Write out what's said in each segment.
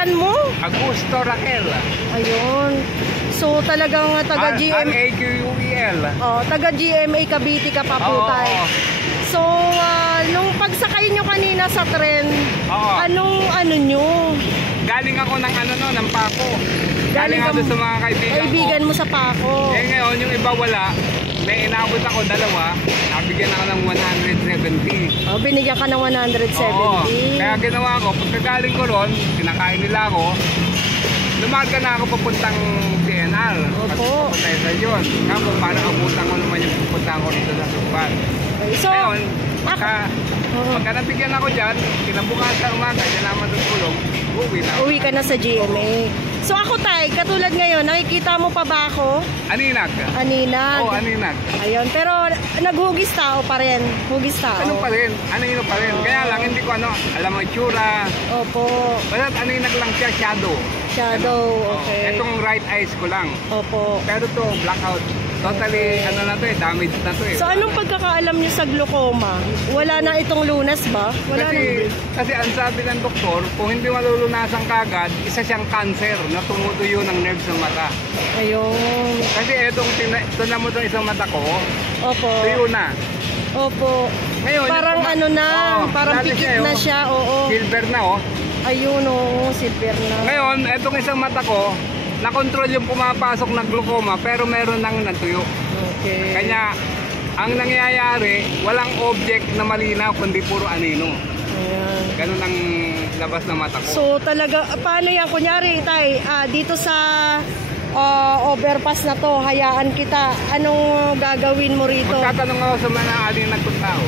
pangalan mo? Augusto Raquel. Ayun. So talagang taga GMA. R-A-Q-U-E-L. Oh, taga GMA Cavite ka pa po tayo. So nung pagsakay nyo kanina sa tren, anong ano nyo? Galing ako ng ng Paco. Galing ako sa mga kaibigan mo sa Paco. Eh ngayon yung iba wala. May inabot ako dalawa, nabigyan ako ng 170. Oh, binigyan ka ng 170. Oo, kaya ginawa ko, pagkagaling ko ron, kinakain nila ako, lumaga na ako papuntang CNR. Opo. Papuntay sa yun. Kapag parang abutan ko naman yung pupunta ko rito sa Suban. Okay, so, ngayon, pagka nabigyan ako dyan, kinabukasan umaga, dyan naman tutulong, uwi ka na sa GMA. So ako tay, katulad ngayon, nakikita mo pa ba ako? Aninag. Aninag. Oo, aninag. Ayun, pero naghugis tao pa rin. Hugis tao. Ano pa rin? Anino pa rin. Kaya lang, hindi ko alam mo itsura. Opo. Basta aninag lang siya, shadow. Shadow, okay. Itong right eyes ko lang. Opo. Pero to blackout. Totally, na to damage na to So anong pagkakaalam niyo sa glaucoma? Wala na itong lunas ba? Wala kasi ang sabi ng doktor, kung hindi malulunasan kagad, isa siyang cancer na tumutuyo ng nerves ng mata. Ayun. Kasi ito mo itong isang mata ko, opo. tuyo na. Opo. Ngayon, parang parang pikit na siya, oo. Silver na, Ayun, silver na. Ngayon, itong isang mata ko, na-control yung pumapasok ng glaucoma pero meron nang natuyo. Okay. Kanya, ang nangyayari, walang object na malinaw kundi puro anino. Ayan. Ganun ang labas ng mata ko. So talaga, paano yan? Kunyari, tay, dito sa overpass na to, hayaan kita. Anong gagawin mo rito? Magtatanong ako sa mga aling nagpuntao.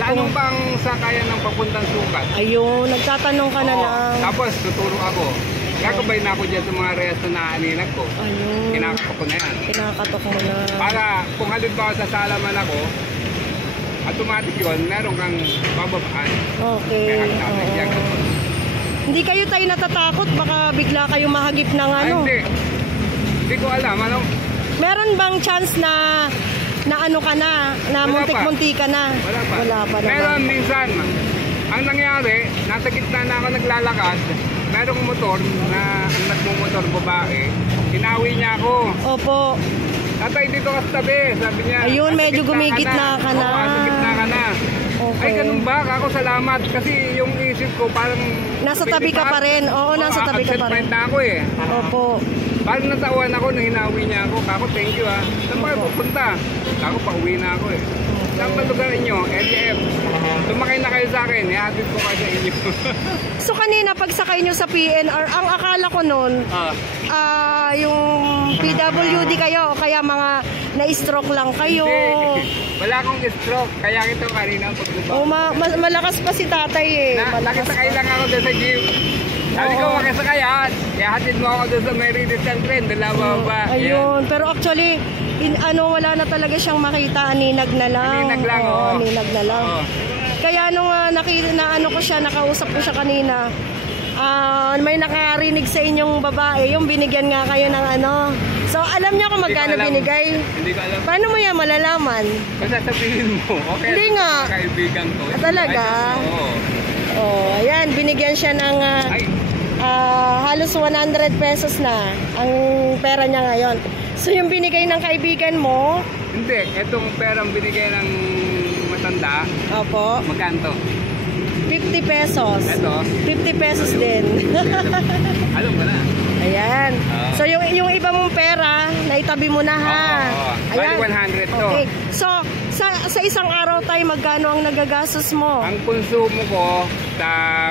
Sa anong bang sakayan ng papuntang Sukat? Ayun, nagtatanong ka na lang. Tapos tuturo ako. Gagabay na ako dyan sa mga resto na aninag ko. Ayun. Kinakatok ko na yan. Kinakatok mo na. Para kung halimbawa sa salaman ako, automatic yun, meron kang bababaan. Okay. Hindi kayo tayo natatakot? Baka bigla kayo mahagip ng Hindi ko alam. Meron bang chance na ano ka na muntik-munti ka na? Wala pa. Meron minsan, ang nangyari, nasa gitna na ako naglalakad, merong motor na ang nagmumotor babae, hinawi niya ako. Opo. Tatay, dito ka sa tabi, sabi niya. Ayun, medyo gumigitna ka na. Nasa gitna ka na. Okay. Ay, ganun ba? Ako salamat. Kasi yung isip ko parang... Nasa tabi ka pa rin. Oo, nasa tabi ka pa rin. Absent na ako Opo. Parang natawan ako nung hinawi niya ako. Kako, thank you Saan ba kayo pupunta? Kako, pauwi na ako Saan ba lugar inyo? LDF. Tumakay na kayo sa akin. Ihatid ko kayo sa inyo. So kanina pagsakay nyo sa PNR, ang akala ko nun, yung PWD kayo o kaya mga na-stroke lang kayo. Hindi. Wala akong stroke. Kaya ito kanina pagbaba. Malakas pa si tatay Nakisakay lang ako doon sa jeep. Sabi ko, makisakayan. Ihatid mo ako doon sa Meridian Train. Dalawa ba? Ayun. Pero actually, wala na talaga siyang makita. Aninag na lang. Aninag lang, Aninag na lang. Kaya nung nakausap ko siya kanina, may nakarinig sa inyong babae, yung binigyan nga kayo ng So, alam niyo kung magkano binigay? Hindi ko alam. Paano mo yan malalaman? Kung sasabihin mo, okay. Hindi nga. Kaibigan ko. Talaga? Ayan, binigyan siya ng halos 100 pesos na ang pera niya ngayon. So, yung binigay ng kaibigan mo? Hindi, itong perang binigay ng matanda. Opo. Magkanto? 50 pesos. Ito? 50 pesos din. Alam ko na. Ayan. So yung iba mong pera, naitabi mo na Ayan. 100 to. Okay. So sa isang araw tayo, magkano ang nagagastos mo? Ang konsumo ko sa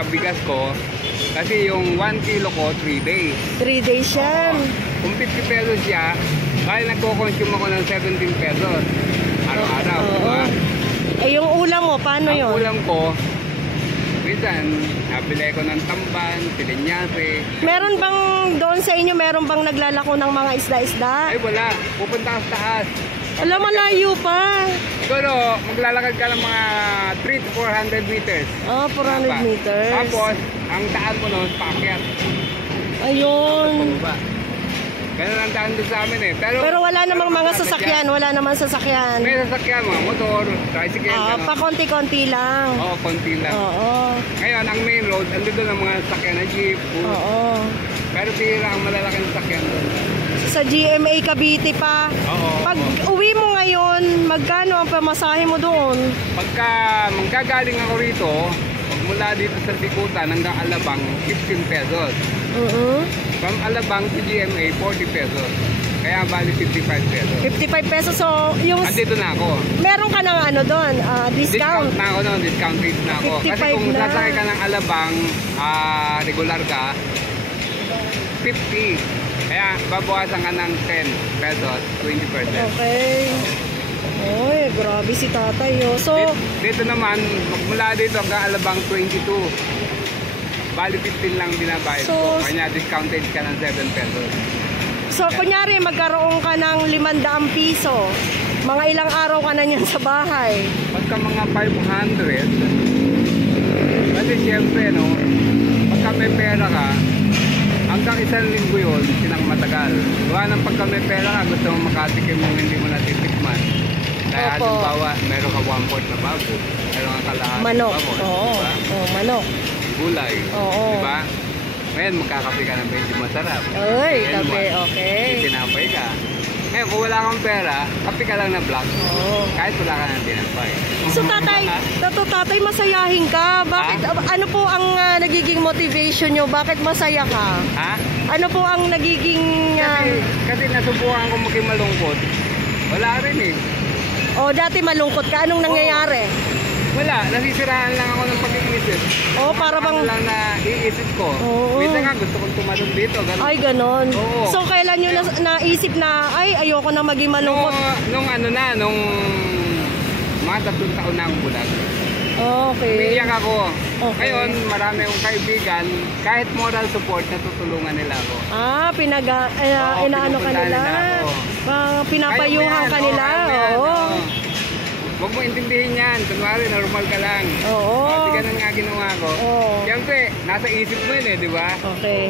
bigas ko, kasi yung 1 kilo ko, 3 days. 3 days yan. Kung 50 pesos siya, kaya nagko-consume ako ng 17 pesos. Araw-araw. Yung ulam mo, paano yun? Ang ulam ko, minsan, nabili ko ng tamban, pilinyase. Meron bang doon sa inyo, meron bang naglalako ng mga isda-isda? Ay wala, pupunta ka sa taas. Alam, malayo pa. Siguro, maglalakad ka ng mga 3 to 400 meters. 400 meters. Tapos, ang daan mo nun, paakyat. Ayun. Ganun ang daan din sa amin eh. Pero wala namang mga sasakyan, wala namang sasakyan. May sasakyan, mga motor, tricycle. Ah, gano'n. pa konti-konti lang. Oo, konti lang. Oo. Ngayon, ang main road, andito ang mga sasakyan na jeep, bus. Oo. Pero bihira ang malalaking sasakyan doon. Sa GMA Cavite pa. Oo. Pag uwi mo ngayon, magkano ang pamasahe mo doon? Pagka manggagaling ako rito, mula dito sa Bikutan hanggang Alabang, 15 pesos. From Alabang to GMA, 40 pesos. Kaya bali 55 pesos. 55 pesos. So, yung Andito na ako. meron ka ng ano doon, discount. Discount na ako noon, discount rate na ako. Kasi 55 kung na. sasakay ka ng Alabang, regular ka, 50. Kaya babawasan ka ng 10 pesos, 20%. Okay. Oy, grabe si tatay. Oh. So, Dito naman, magmula dito hanggang Alabang 22. Bali 15 lang binabayad So, ko. Kanya discounted ka ng 7 pesos. so kunyari magkaroon ka ng 500 piso. Mga ilang araw ka na niyan sa bahay. Pagka mga 500, kasi siyempre, no, pagka may pera ka, hanggang 1 linggo yun, sinang matagal. Gawa ng pagka may pera ka, gusto mong makatikim mong hindi mo natitikman. Kaya Opo. halimbawa, meron ka 1/4 na bago, meron ka kalahati Manok. na bago, Oo. diba? Oh, manok. Gulay, Oo. diba? Ngayon, magkakape ka ng medyo masarap. Oy, Ngayon, kape, may okay. tinapay ka. Ngayon, kung wala kang pera, kape ka lang na black. Oo. Kahit wala ka ng tinapay. So tatay, masayahin ka. Bakit, ano po ang nagiging motivation nyo? Bakit masaya ka? Ha? Ano po ang nagiging... Kasi nasubukan ko maging malungkot. Wala rin eh. dati malungkot ka. Anong nangyayari? Wala, nasisiraan lang ako ng pag-iisip. Para bang... Ano lang na iisip ko. Oo. Minsan nga gusto kong tumalon dito. Ganun. Ay, ganon. Oo. So, kailan nyo naisip na, ay, ayoko na maging malungkot? Nung mga 3 taon na akong bulag. Okay. Umiiyak ako. Okay. Ngayon, marami akong kaibigan. Kahit moral support, natutulungan nila ako. Inaano ka pinupuntahan nila? nila ako. Pinapayuhan ka nila? Oo. Huwag mo intindihin yan. Kunwari, normal ka lang. Oo. Kasi ganun nga ginawa ko. Oo. Siyempre, nasa isip mo yun eh, di ba? Okay.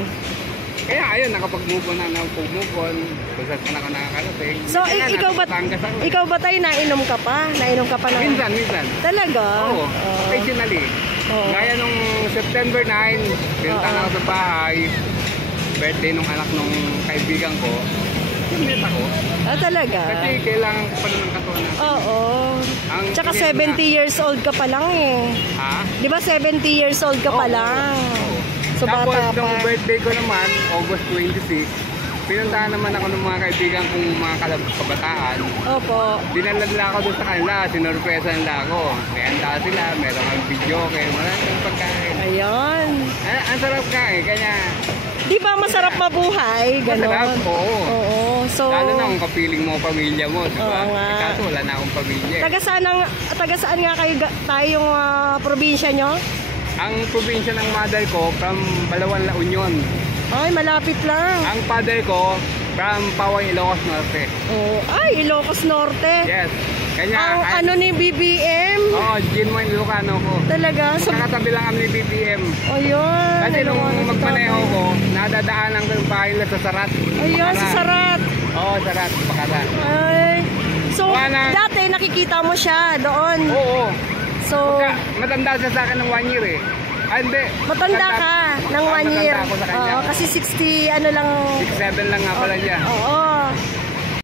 Kaya ayun, nakapag-move on na nakapag-move on. Kung saan ako nakakarating. So, Kaya ikaw ba, nasa Batangas ako. ikaw ba tayo nainom ka pa? Nainom ka pa ng... Minsan. Talaga? Oo, occasionally. Oo. Gaya nung September 9, pinunta na ako sa bahay. Birthday nung anak nung kaibigan ko. Pinit ako. Talaga? Kasi kailangan ko pa naman katawan. Oo. Ang Tsaka pinit 70 years old ka pa lang eh. Ha? Di ba 70 years old ka pa Oo, lang? oo. So, Tapos bata nung pa. birthday ko naman, August 26, pinuntahan naman ako ng mga kaibigan kong mga kabataan. Opo. Dinala nila ako doon sa kanila, sinurpresa nila ako. May handa sila, meron kang video, kaya maraming pagkain. Ayan. Ang sarap ka eh, kanya Di ba masarap mabuhay? Ganon. masarap, oo. Oo. So, Lalo na kung kapiling mo pamilya mo, di ba? Oo nga. Eh, kaso wala na akong pamilya. taga saan nga kayo, tayong probinsya nyo? Ang probinsya ng mother ko, from Balawan, La Union. Ay, malapit lang. Ang father ko, from Paway, Ilocos Norte. Oh, ay, Ilocos Norte. Yes. Kanya, Ang ano ni BBM? Oo, genuine Ilocano ko. Talaga? So, Nakatabi lang kami ni BBM. oh, yun. Kasi nung Ano, magmaneho tatay. ko, nadadaanan ko yung bahay nila sa Sarat. Ayun, sa Sarat. Oo, Sarat, Bakaran. Ay. So, Wala. dati nakikita mo siya doon. Oo. So, Matanda siya sa akin ng 1 year eh. Hindi. matanda ka ng 1 year. Matanda ako sa kanya. Oo, kasi 60, ano lang. 6'7" lang nga pala siya. Oo.